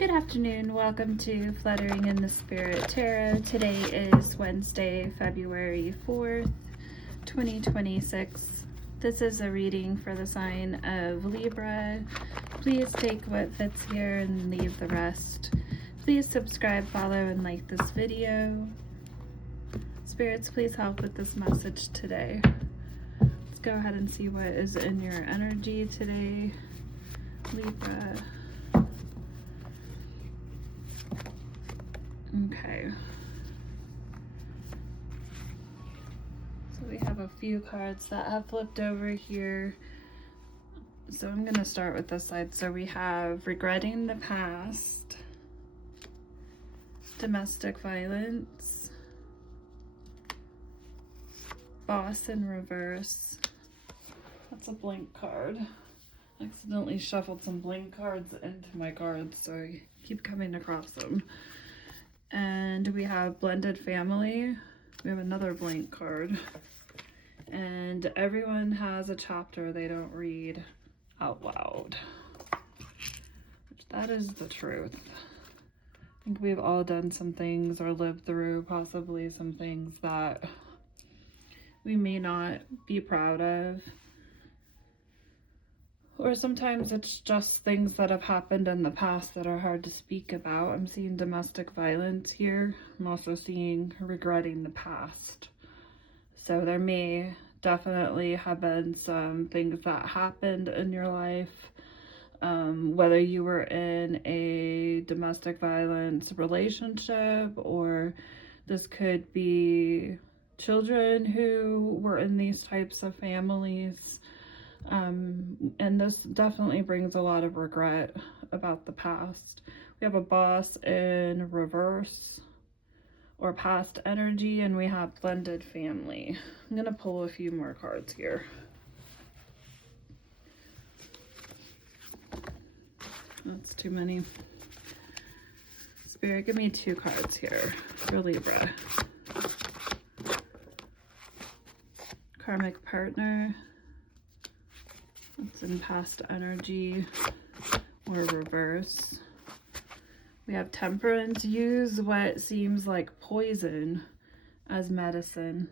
Good afternoon. Welcome to Fluttering in the Spirit Tarot. Today is Wednesday, February 4th, 2026. This is a reading for the sign of Libra. Please take what fits here and leave the rest. Please subscribe, follow, and like this video. Spirits, please help with this message today. Let's go ahead and see what is in your energy today, Libra. Okay. So we have a few cards that have flipped over here. So I'm going to start with this side. So we have regretting the past, domestic violence, boss in reverse. That's a blank card. I accidentally shuffled some blank cards into my cards, so I keep coming across them. And we have blended family. We have another blank card. And everyone has a chapter they don't read out loud. That is the truth. I think we've all done some things or lived through possibly some things that we may not be proud of. Or sometimes it's just things that have happened in the past that are hard to speak about. I'm seeing domestic violence here. I'm also seeing regretting the past. So there may definitely have been some things that happened in your life, whether you were in a domestic violence relationship, or this could be children who were in these types of families. And this definitely brings a lot of regret about the past. We have a boss in reverse, or past energy, and we have blended family. I'm going to pull a few more cards here. That's too many. Spirit, give me 2 cards here for Libra. Karmic partner. It's in past energy or reverse. We have temperance. Use what seems like poison as medicine.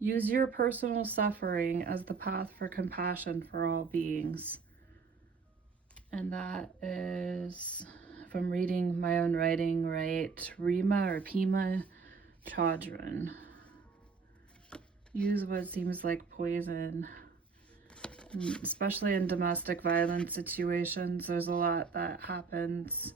Use your personal suffering as the path for compassion for all beings. And that is, if I'm reading my own writing right, Rima or Pima Chodron. Use what seems like poison. Especially in domestic violence situations, there's a lot that happens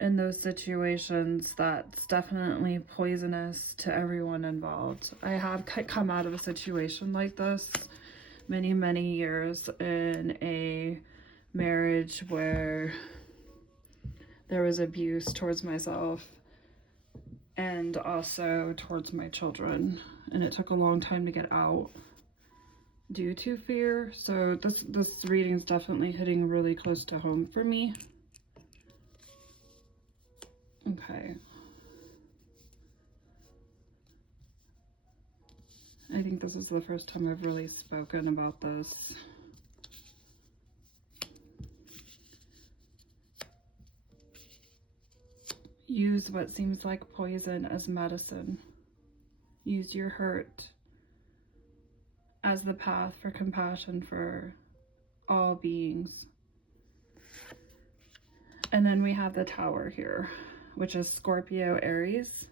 in those situations that's definitely poisonous to everyone involved. I have come out of a situation like this many years in a marriage where there was abuse towards myself and also towards my children, and it took a long time to get out due to fear. So this reading is definitely hitting really close to home for me. Okay. I think this is the first time I've really spoken about this. Use what seems like poison as medicine. Use your hurt as the path for compassion for all beings. And then we have the Tower here, which is Scorpio, Aries.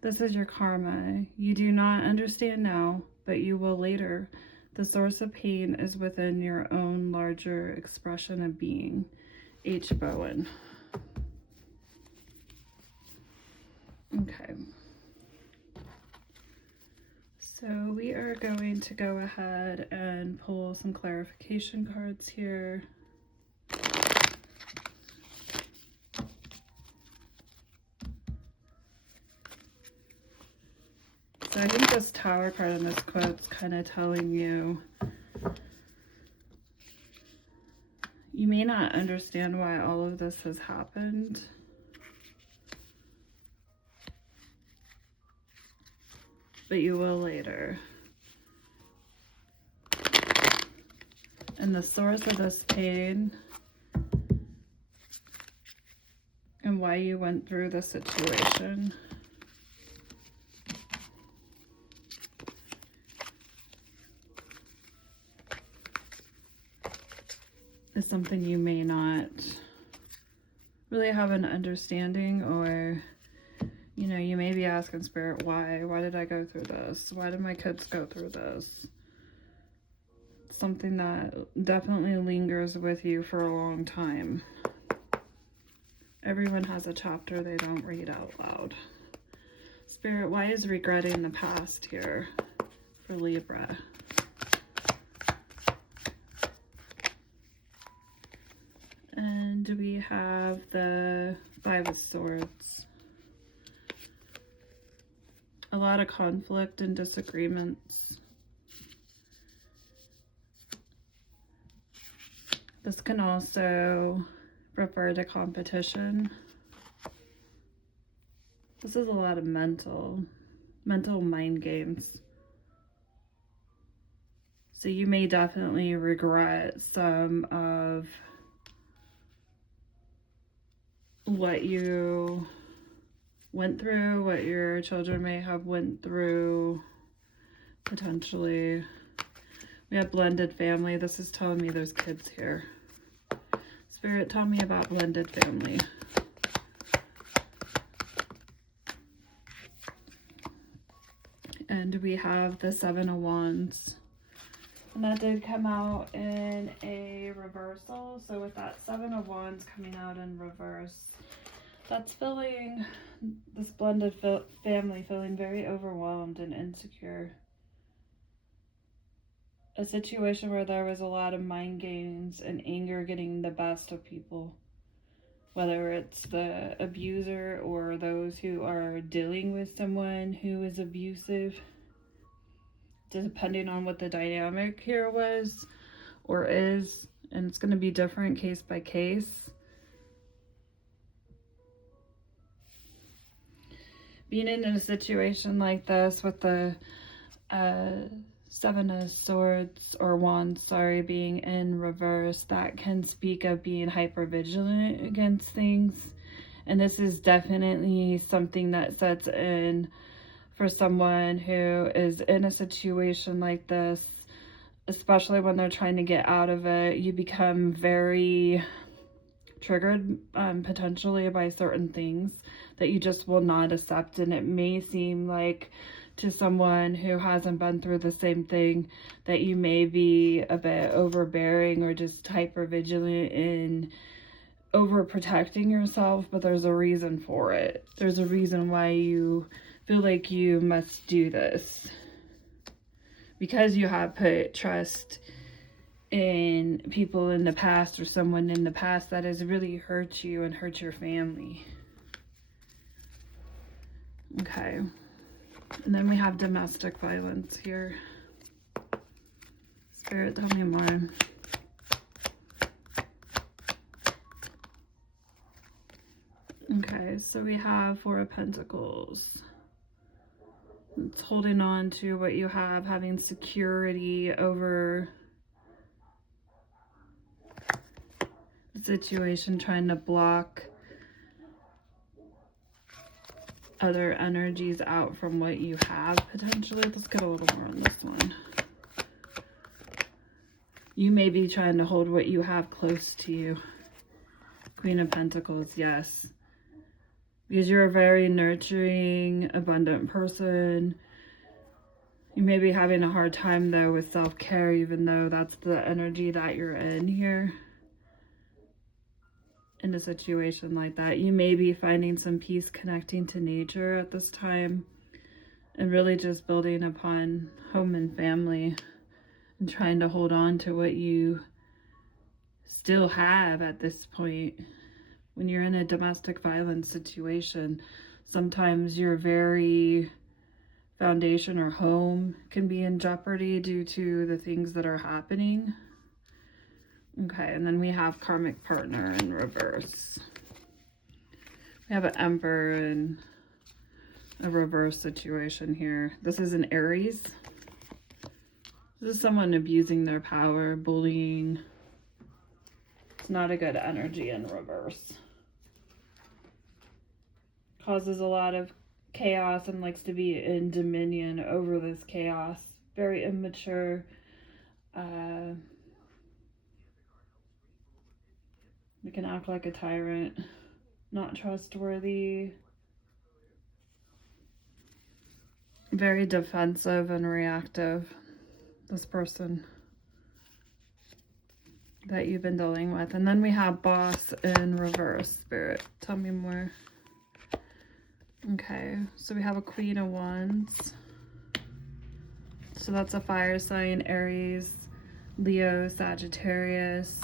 This is your karma. You do not understand now, but you will later. The source of pain is within your own larger expression of being. H. Bowen. Okay. So we are going to go ahead and pull some clarification cards here. So I think this Tower card in this quote is kind of telling you, you may not understand why all of this has happened, but you will later. And the source of this pain and why you went through the situation. Is something you may not really have an understanding, or you know, you may be asking Spirit, why did I go through this? Why did my kids go through this? Something that definitely lingers with you for a long time. Everyone has a chapter they don't read out loud. Spirit, why is regretting the past here for Libra? And we have the Five of Swords. A lot of conflict and disagreements. This can also refer to competition. This is a lot of mental mind games. So you may definitely regret some of what you went through, what your children may have went through, potentially. We have blended family. This is telling me there's kids here. Spirit, tell me about blended family. And we have the Seven of Wands. And that did come out in a reversal. So with that Seven of Wands coming out in reverse, that's feeling, this blended family feeling very overwhelmed and insecure. A situation where there was a lot of mind games and anger getting the best of people. Whether it's the abuser or those who are dealing with someone who is abusive. Depending on what the dynamic here was or is. And it's going to be different case by case. Being in a situation like this with the Seven of Swords or Wands, sorry, being in reverse, that can speak of being hyper vigilant against things. And this is definitely something that sets in for someone who is in a situation like this, especially when they're trying to get out of it. You become very triggered potentially by certain things that you just will not accept, and it may seem like to someone who hasn't been through the same thing that you may be a bit overbearing or just hyper vigilant in overprotecting yourself, but there's a reason for it. There's a reason why you feel like you must do this, because you have put trust in people in the past or someone in the past that has really hurt you and hurt your family. Okay. And then we have domestic violence here. Spirit, tell me more. Okay, so we have Four of Pentacles. It's holding on to what you have, having security over the situation, trying to block other energies out from what you have potentially. Let's get a little more on this one. You may be trying to hold what you have close to you. Queen of Pentacles, yes. Because you're a very nurturing, abundant person. You may be having a hard time though with self-care, even though that's the energy that you're in here. In a situation like that, you may be finding some peace connecting to nature at this time, and really just building upon home and family and trying to hold on to what you still have at this point. When you're in a domestic violence situation, sometimes your very foundation or home can be in jeopardy due to the things that are happening. Okay, and then we have karmic partner in reverse. We have an Emperor and a reverse situation here. This is an Aries. This is someone abusing their power, bullying. It's not a good energy in reverse. causes a lot of chaos and likes to be in dominion over this chaos. Very immature. We can act like a tyrant. Not trustworthy. Very defensive and reactive. This person that you've been dealing with. And then we have boss in reverse. Spirit, tell me more. Okay, so we have a Queen of Wands. So that's a fire sign, Aries, Leo, Sagittarius.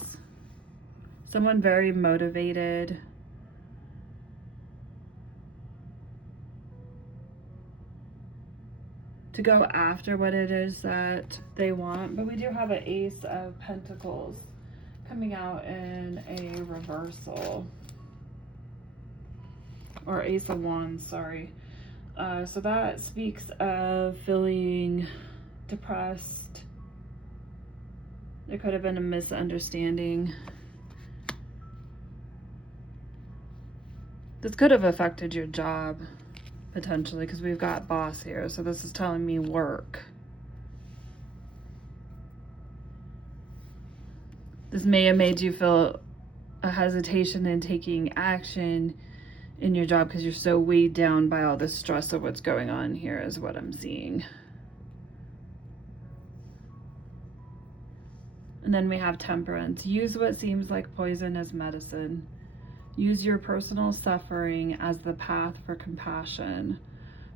Someone very motivated. To go after what it is that they want. But we do have an Ace of Pentacles coming out in a reversal. Or Ace of Wands, sorry. So that speaks of feeling depressed. There could have been a misunderstanding. This could have affected your job, potentially, because we've got boss here. So this is telling me work. This may have made you feel a hesitation in taking action in your job because you're so weighed down by all the stress of what's going on here, is what I'm seeing. And then we have Temperance. Use what seems like poison as medicine. Use your personal suffering as the path for compassion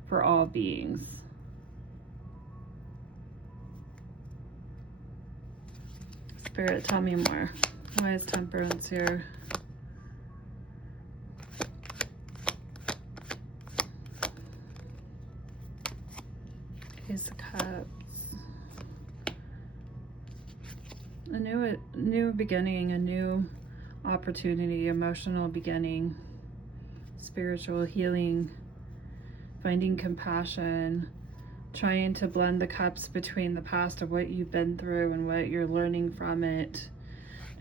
for all beings. Spirit, tell me more. Why is Temperance here? Ace of Cups. A new beginning, a new opportunity, emotional beginning, spiritual healing, finding compassion, trying to blend the cups between the past of what you've been through and what you're learning from it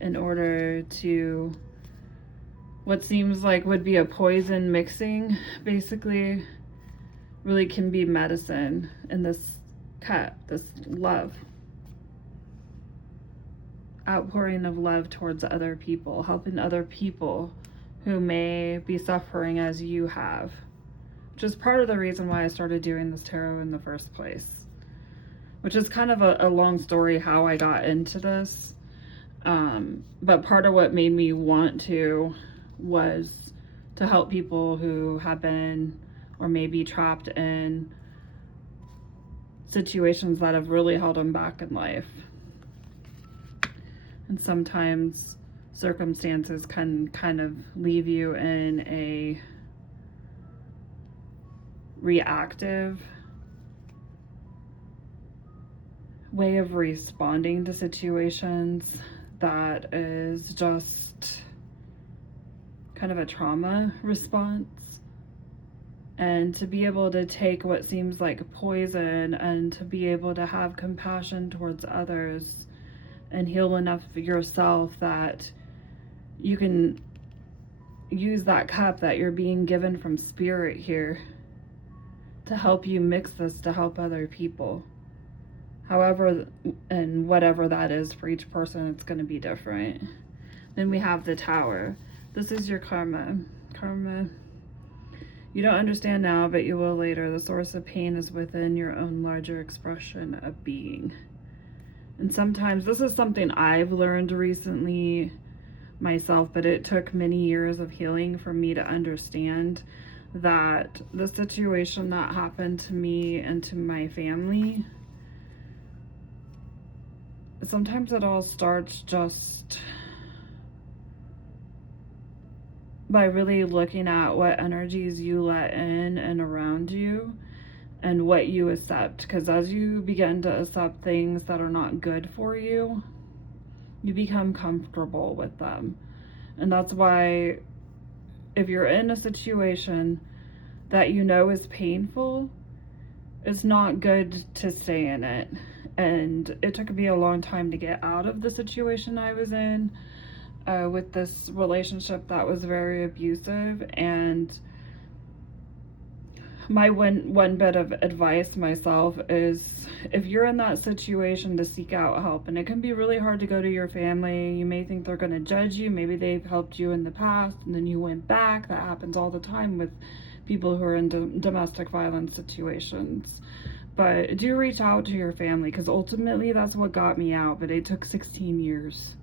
in order to what seems like would be a poison mixing, basically, really can be medicine in this cup, this love. Outpouring of love towards other people, helping other people who may be suffering as you have, which is part of the reason why I started doing this tarot in the first place, which is kind of a long story how I got into this. But part of what made me want to was to help people who have been or may be trapped in situations that have really held them back in life. And sometimes circumstances can kind of leave you in a reactive way of responding to situations that is just kind of a trauma response. And to be able to take what seems like poison and to be able to have compassion towards others and heal enough for yourself that you can use that cup that you're being given from spirit here to help you mix this to help other people. However, and whatever that is for each person, it's going to be different. Then we have the Tower. This is your karma. Karma. You don't understand now, but you will later. The source of pain is within your own larger expression of being. And sometimes this is something I've learned recently myself, but it took many years of healing for me to understand that the situation that happened to me and to my family, sometimes it all starts just by really looking at what energies you let in and around you and what you accept. Because as you begin to accept things that are not good for you, you become comfortable with them. And that's why if you're in a situation that you know is painful, it's not good to stay in it. And it took me a long time to get out of the situation I was in with this relationship that was very abusive. And my one bit of advice myself is, if you're in that situation, to seek out help. And it can be really hard to go to your family. You may think they're going to judge you. Maybe they've helped you in the past and then you went back. That happens all the time with people who are in domestic violence situations. But do reach out to your family, because ultimately that's what got me out. But it took 16 years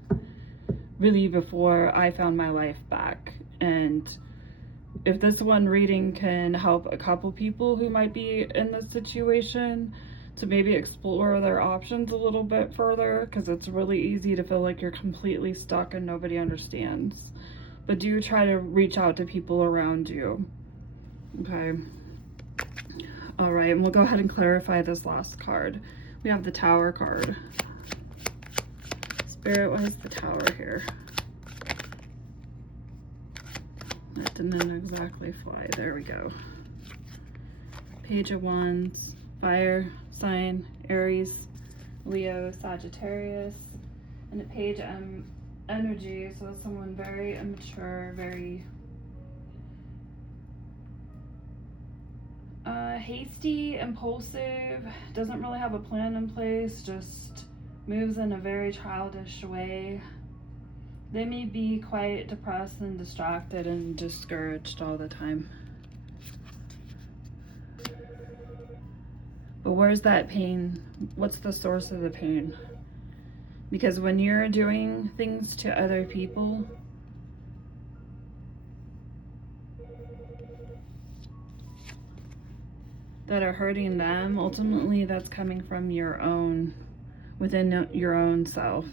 really before I found my life back. And if this one reading can help a couple people who might be in this situation to maybe explore their options a little bit further, because it's really easy to feel like you're completely stuck and nobody understands. But do try to reach out to people around you. Okay. All right, and we'll go ahead and clarify this last card. We have the Tower card. Spirit, what is the Tower here? That didn't exactly fly. There we go. Page of Wands, fire sign, Aries, Leo, Sagittarius, and a page energy. So someone very immature, very hasty, impulsive, doesn't really have a plan in place, just moves in a very childish way. They may be quite depressed and distracted and discouraged all the time. But where's that pain? What's the source of the pain? Because when you're doing things to other people, that are hurting them, ultimately that's coming from your own, within your own self.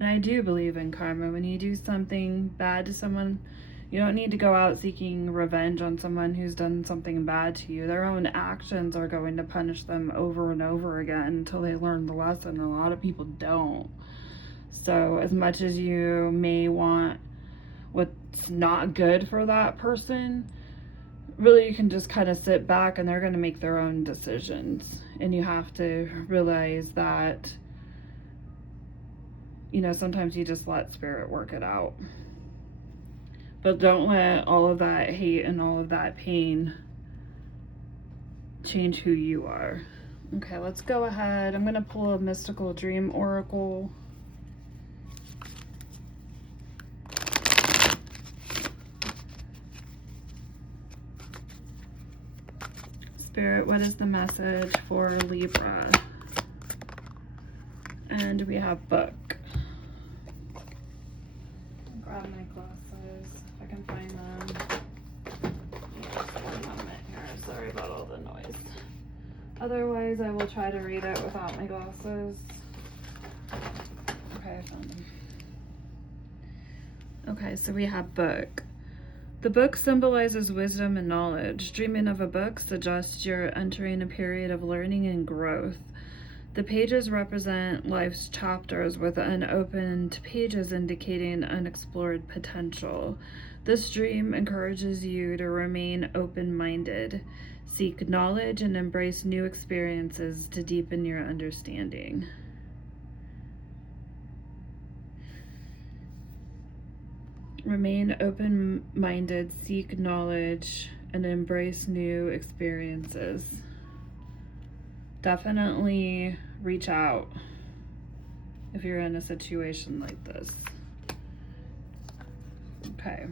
And I do believe in karma. When you do something bad to someone, you don't need to go out seeking revenge on someone who's done something bad to you. Their own actions are going to punish them over and over again until they learn the lesson. A lot of people don't. So as much as you may want what's not good for that person, really you can just kind of sit back and they're going to make their own decisions. And you have to realize that, you know, sometimes you just let spirit work it out. But don't let all of that hate and all of that pain change who you are. Okay, let's go ahead. I'm going to pull a mystical dream oracle. Spirit, what is the message for Libra? And we have book. Grab my glasses if I can find them. One moment here. Sorry about all the noise. Otherwise, I will try to read it without my glasses. Okay, I found them. Okay, so we have book. The book symbolizes wisdom and knowledge. Dreaming of a book suggests you're entering a period of learning and growth. The pages represent life's chapters, with unopened pages indicating unexplored potential. This dream encourages you to remain open-minded, seek knowledge, and embrace new experiences to deepen your understanding. Remain open-minded, seek knowledge, and embrace new experiences. Definitely reach out if you're in a situation like this. Okay.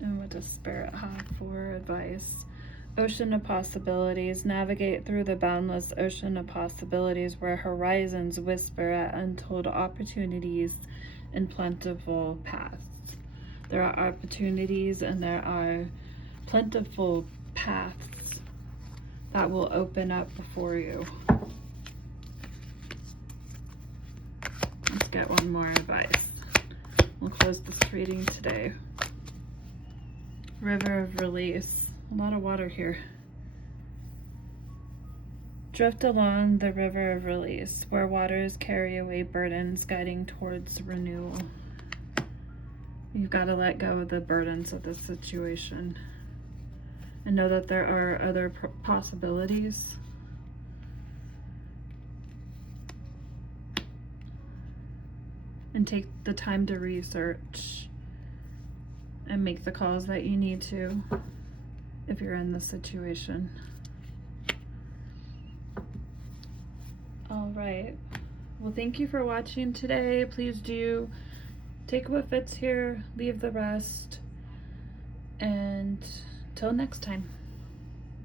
And what does Spirit have for advice? Ocean of possibilities. Navigate through the boundless ocean of possibilities where horizons whisper at untold opportunities and plentiful paths. There are opportunities and there are plentiful paths that will open up before you. Let's get one more advice. We'll close this reading today. River of release. A lot of water here. Drift along the river of release, where waters carry away burdens, guiding towards renewal. You've got to let go of the burdens of this situation and know that there are other possibilities. And take the time to research and make the calls that you need to if you're in this situation. All right. Well, thank you for watching today. Please do take what fits here, leave the rest, and till next time.